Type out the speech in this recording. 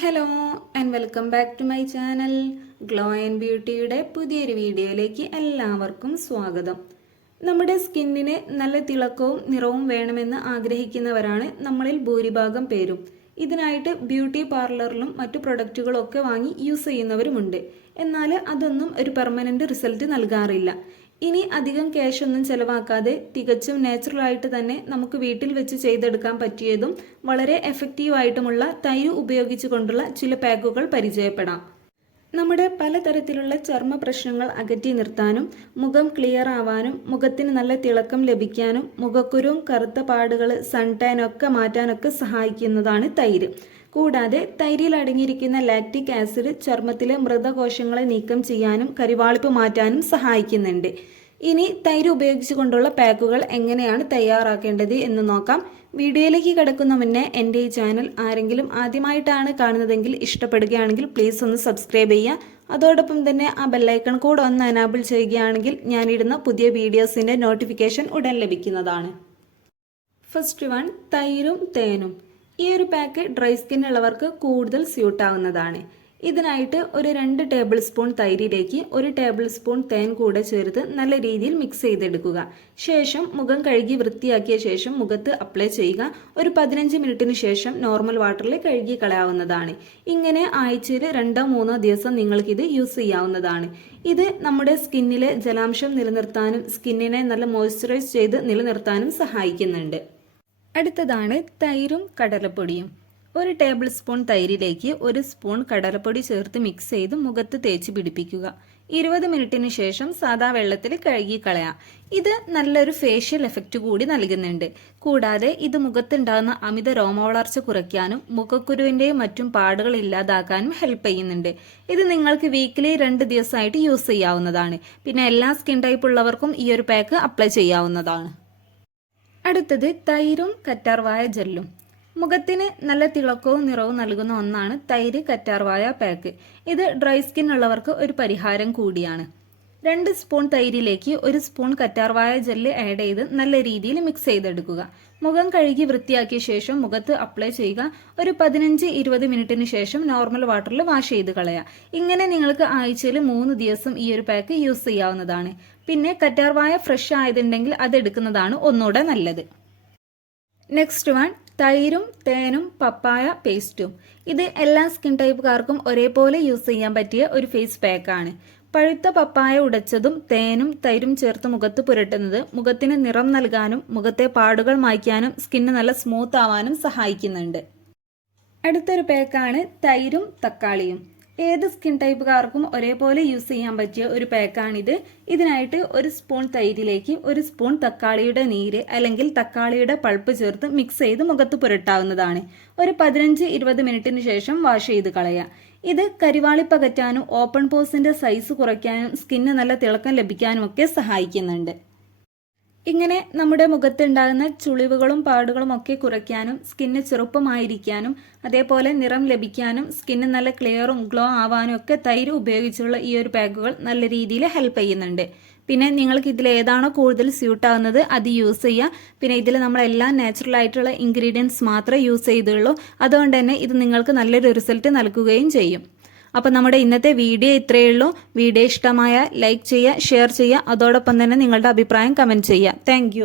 Hello and welcome back to my channel glow and ബ്യൂട്ടിയുടെ പുതിയൊരു വീഡിയോയിലേക്ക് എല്ലാവർക്കും സ്വാഗതം. നമ്മുടെ സ്കിന്നിന് നല്ല തിളക്കവും നിറവും വേണമെന്ന് ആഗ്രഹിക്കുന്നവരാണ് നമ്മളിൽ ഭൂരിഭാഗം പേരും. ഇതിനായിട്ട് ബ്യൂട്ടി പാർലറിലും മറ്റു പ്രൊഡക്റ്റുകളൊക്കെ വാങ്ങി യൂസ് ചെയ്യുന്നവരുമുണ്ട്. എന്നാൽ അതൊന്നും ഒരു പെർമനൻ്റ് റിസൾട്ട് നൽകാറില്ല. ഇനി അധികം ക്യാഷ് ഒന്നും ചിലവാക്കാതെ തികച്ചും നാച്ചുറലായിട്ട് തന്നെ നമുക്ക് വീട്ടിൽ വെച്ച് ചെയ്തെടുക്കാൻ പറ്റിയതും വളരെ എഫക്റ്റീവായിട്ടുമുള്ള തൈര് ഉപയോഗിച്ചുകൊണ്ടുള്ള ചില പാക്കുകൾ പരിചയപ്പെടാം. നമ്മുടെ പലതരത്തിലുള്ള ചർമ്മ പ്രശ്നങ്ങൾ അകറ്റി നിർത്താനും മുഖം ക്ലിയർ ആവാനും മുഖത്തിന് നല്ല തിളക്കം ലഭിക്കാനും മുഖക്കുരുവും കറുത്ത പാടുകൾ സൺടാൻ ഒക്കെ മാറ്റാനൊക്കെ സഹായിക്കുന്നതാണ് തൈര്. കൂടാതെ തൈരിൽ അടങ്ങിയിരിക്കുന്ന ലാക്റ്റിക് ആസിഡ് ചർമ്മത്തിലെ മൃതകോശങ്ങളെ നീക്കം ചെയ്യാനും കരിവാളിപ്പ് മാറ്റാനും സഹായിക്കുന്നുണ്ട്. ഇനി തൈര് ഉപയോഗിച്ചുകൊണ്ടുള്ള പാക്കുകൾ എങ്ങനെയാണ് തയ്യാറാക്കേണ്ടത് എന്ന് നോക്കാം. വീഡിയോയിലേക്ക് കിടക്കുന്ന മുന്നേ എൻ്റെ ഈ ചാനൽ ആരെങ്കിലും ആദ്യമായിട്ടാണ് കാണുന്നതെങ്കിൽ ഇഷ്ടപ്പെടുകയാണെങ്കിൽ പ്ലീസ് ഒന്ന് സബ്സ്ക്രൈബ് ചെയ്യുക. അതോടൊപ്പം തന്നെ ആ ബെല്ലൈക്കൺ കൂടെ ഒന്ന് എനാബിൾ ചെയ്യുകയാണെങ്കിൽ ഞാനിടുന്ന പുതിയ വീഡിയോസിൻ്റെ നോട്ടിഫിക്കേഷൻ ഉടൻ ലഭിക്കുന്നതാണ്. ഫസ്റ്റ് വൺ, തൈരും തേനും. ഈ ഒരു പാക്ക് ഡ്രൈ സ്കിൻ ഉള്ളവർക്ക് കൂടുതൽ സ്യൂട്ട് ആവുന്നതാണ്. ഇതിനായിട്ട് ഒരു 2 ടേബിൾ സ്പൂൺ തൈരിലേക്ക് 1 ടേബിൾ സ്പൂൺ തേൻ കൂടെ ചേർത്ത് നല്ല രീതിയിൽ മിക്സ് ചെയ്തെടുക്കുക. ശേഷം മുഖം കഴുകി വൃത്തിയാക്കിയ ശേഷം മുഖത്ത് അപ്ലൈ ചെയ്യുക. ഒരു 15 മിനിറ്റിന് ശേഷം നോർമൽ വാട്ടറിൽ കഴുകി കളയാവുന്നതാണ്. ഇങ്ങനെ ആഴ്ചയിൽ 2-3 ദിവസം നിങ്ങൾക്കിത് യൂസ് ചെയ്യാവുന്നതാണ്. ഇത് നമ്മുടെ സ്കിന്നിലെ ജലാംശം നിലനിർത്താനും സ്കിന്നിനെ നല്ല മോയ്സ്ചറൈസ് ചെയ്ത് നിലനിർത്താനും സഹായിക്കുന്നുണ്ട്. അടുത്തതാണ് തൈരും കടലപ്പൊടിയും. 1 ടേബിൾ സ്പൂൺ തൈരിലേക്ക് 1 സ്പൂൺ കടലപ്പൊടി ചേർത്ത് മിക്സ് ചെയ്ത് മുഖത്ത് തേച്ച് പിടിപ്പിക്കുക. 20 മിനിറ്റിന് ശേഷം സാദാ വെള്ളത്തിൽ കഴുകി കളയാം. ഇത് നല്ലൊരു ഫേഷ്യൽ എഫക്റ്റ് കൂടി നൽകുന്നുണ്ട്. കൂടാതെ ഇത് മുഖത്തുണ്ടാകുന്ന അമിത രോമവളർച്ച കുറയ്ക്കാനും മുഖക്കുരുവിൻ്റെയും മറ്റും പാടുകൾ ഇല്ലാതാക്കാനും ഹെൽപ്പ് ചെയ്യുന്നുണ്ട്. ഇത് നിങ്ങൾക്ക് വീക്കിലി 2 ദിവസമായിട്ട് യൂസ് ചെയ്യാവുന്നതാണ്. പിന്നെ എല്ലാ സ്കിൻ ടൈപ്പ് ഉള്ളവർക്കും ഈ ഒരു പാക്ക് അപ്ലൈ ചെയ്യാവുന്നതാണ്. അടുത്തത് തൈരും കറ്റാർവാഴ ജെല്ലും. മുഖത്തിന് നല്ല തിളക്കവും നിറവും നൽകുന്ന ഒന്നാണ് തൈര് കറ്റാർവാഴ പാക്ക്. ഇത് ഡ്രൈ സ്കിൻ ഉള്ളവർക്ക് ഒരു പരിഹാരം കൂടിയാണ്. 2 സ്പൂൺ തൈരിലേക്ക് 1 സ്പൂൺ കറ്റാർവാഴ ജെല്ല് ആഡ് ചെയ്ത് നല്ല രീതിയിൽ മിക്സ് ചെയ്തെടുക്കുക. മുഖം കഴുകി വൃത്തിയാക്കിയ ശേഷം മുഖത്ത് അപ്ലൈ ചെയ്യുക. ഒരു 15-20 മിനിറ്റിന് ശേഷം നോർമൽ വാട്ടറിൽ വാഷ് ചെയ്ത് കളയുക. ഇങ്ങനെ നിങ്ങൾക്ക് ആഴ്ചയിൽ 3 ദിവസം ഈ ഒരു പാക്ക് യൂസ് ചെയ്യാവുന്നതാണ്. പിന്നെ കറ്റാർവാഴ ഫ്രഷ് ആയതുണ്ടെങ്കിൽ അതെടുക്കുന്നതാണ് ഒന്നുകൂടെ നല്ലത്. നെക്സ്റ്റ് വൺ, തൈരും തേനും പപ്പായ പേസ്റ്റും. ഇത് എല്ലാ സ്കിൻ ടൈപ്പുകാർക്കും ഒരേപോലെ യൂസ് ചെയ്യാൻ പറ്റിയ ഒരു ഫേസ് പാക്കാണ്. പഴുത്ത പപ്പായ ഉടച്ചതും തേനും തൈരും ചേർത്ത് മുഖത്ത് പുരട്ടുന്നത് മുഖത്തിന് നിറം നൽകാനും മുഖത്തെ പാടുകൾ മായ്ക്കാനും സ്കിന്ന് നല്ല സ്മൂത്ത് ആവാനും സഹായിക്കുന്നുണ്ട്. അടുത്തൊരു പാക്കാണ് തൈരും തക്കാളിയും. ഏത് സ്കിൻ ടൈപ്പുകാർക്കും ഒരേപോലെ യൂസ് ചെയ്യാൻ പറ്റിയ ഒരു പാക്കാണിത്. ഇതിനായിട്ട് 1 സ്പൂൺ തൈരിലേക്ക് 1 സ്പൂൺ തക്കാളിയുടെ നീര് അല്ലെങ്കിൽ തക്കാളിയുടെ പൾപ്പ് ചേർത്ത് മിക്സ് ചെയ്ത് മുഖത്ത് പുരട്ടാവുന്നതാണ്. ഒരു 15-20 മിനിറ്റിന് ശേഷം വാഷ് ചെയ്ത് കളയുക. ഇത് കരിവാളിപ്പകറ്റാനും ഓപ്പൺ പോസിന്റെ സൈസ് കുറയ്ക്കാനും സ്കിന്ന് നല്ല തിളക്കം ലഭിക്കാനും ഒക്കെ സഹായിക്കുന്നുണ്ട്. ഇങ്ങനെ നമ്മുടെ മുഖത്തുണ്ടാകുന്ന ചുളിവുകളും പാടുകളും ഒക്കെ കുറയ്ക്കാനും സ്കിന്ന് ചെറുപ്പമായിരിക്കാനും അതേപോലെ നിറം ലഭിക്കാനും സ്കിന്ന് നല്ല ക്ലിയറും ഗ്ലോ ആവാനും ഒക്കെ തൈര് ഉപയോഗിച്ചുള്ള ഈ ഒരു പാക്കുകൾ നല്ല രീതിയിൽ ഹെൽപ്പ് ചെയ്യുന്നുണ്ട്. പിന്നെ നിങ്ങൾക്ക് ഇതിൽ ഏതാണോ കൂടുതൽ സ്യൂട്ട് ആവുന്നത് അത് യൂസ് ചെയ്യുക. പിന്നെ ഇതിൽ നമ്മളെല്ലാം നാച്ചുറൽ ആയിട്ടുള്ള ഇൻഗ്രീഡിയൻസ് മാത്രമേ യൂസ് ചെയ്തുള്ളൂ. അതുകൊണ്ട് തന്നെ ഇത് നിങ്ങൾക്ക് നല്ലൊരു റിസൾട്ട് നൽകുകയും ചെയ്യും. അപ്പോൾ നമ്മുടെ ഇന്നത്തെ വീഡിയോ ഇത്രയേ ഉള്ളൂ. വീഡിയോ ഇഷ്ടമായ ലൈക്ക് ചെയ്യുക, ഷെയർ ചെയ്യുക. അതോടൊപ്പം തന്നെ നിങ്ങളുടെ അഭിപ്രായം കമൻറ്റ് ചെയ്യുക. താങ്ക്